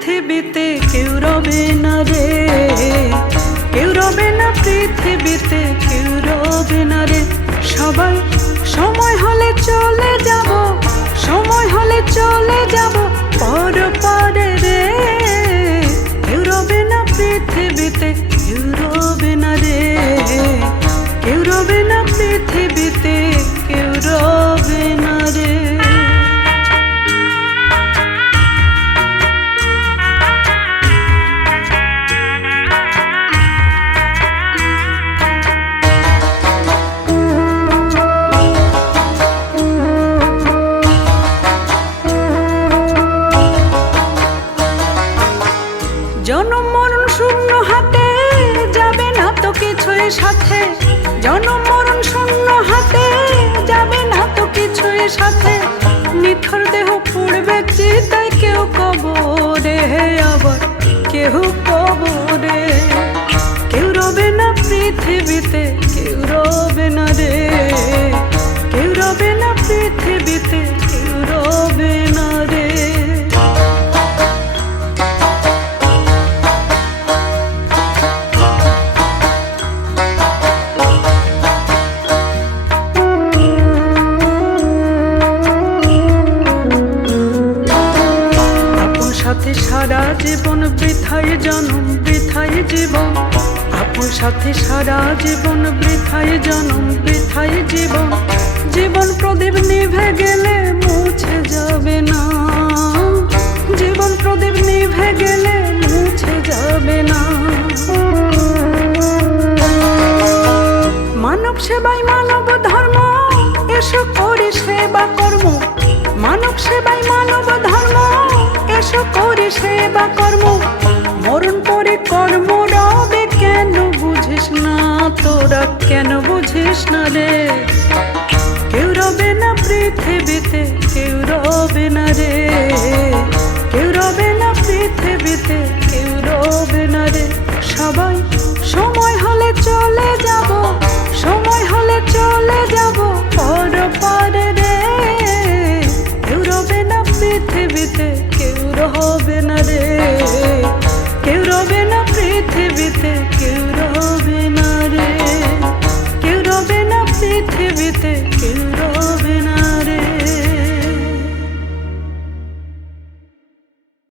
পৃথিবীতে কেউ রবে না রে। কেউ রবে না পৃথিবীতে, কেউ রবে না রে। সবাই সময় হলে চলে যাব, সময় হলে চলে যাব পর পরে রে। কেউ রবে না পৃথিবীতে, কেউ রবে না রে। কেউ রবে না সাথে, জনম মরণ শূন্য হাতে, যাবে না তো কিছুই সাথে। নিথর দেহ পড়বে চিতায় কেউ কবরে আবার কেউ সারা জীবন বৃথায় জনম বৃথায় জীবন। আপন সাথে সারা জীবন বৃথায় জনম বৃথায় জীবন। জীবন প্রদীপ নিভে গেলে মুছে যাবে না। জীবন প্রদীপ নিভে গেলে মুছে যাবে না। মানব সেবাই মানব ধর্ম, এসো করি সেবা কর্ম। মানব সেবাই মানব ধর্ম সেবা কর্ম? মরণ পরে কর্ম রবে কেন? বুঝিস না তোরা, কেন বুঝিস না রে? কেউ রবে না পৃথিবীতে, কেউ রবে না রে। কেউ রবে না পৃথিবীতে, কেউ রবে না রে। সবাই, সময় হলে চলে যাব, সময় হলে চলে যাব পর পরে রে। কেউ রবে না পৃথিবীতে রবে না রে। কেউ রবে না পৃথিবীতে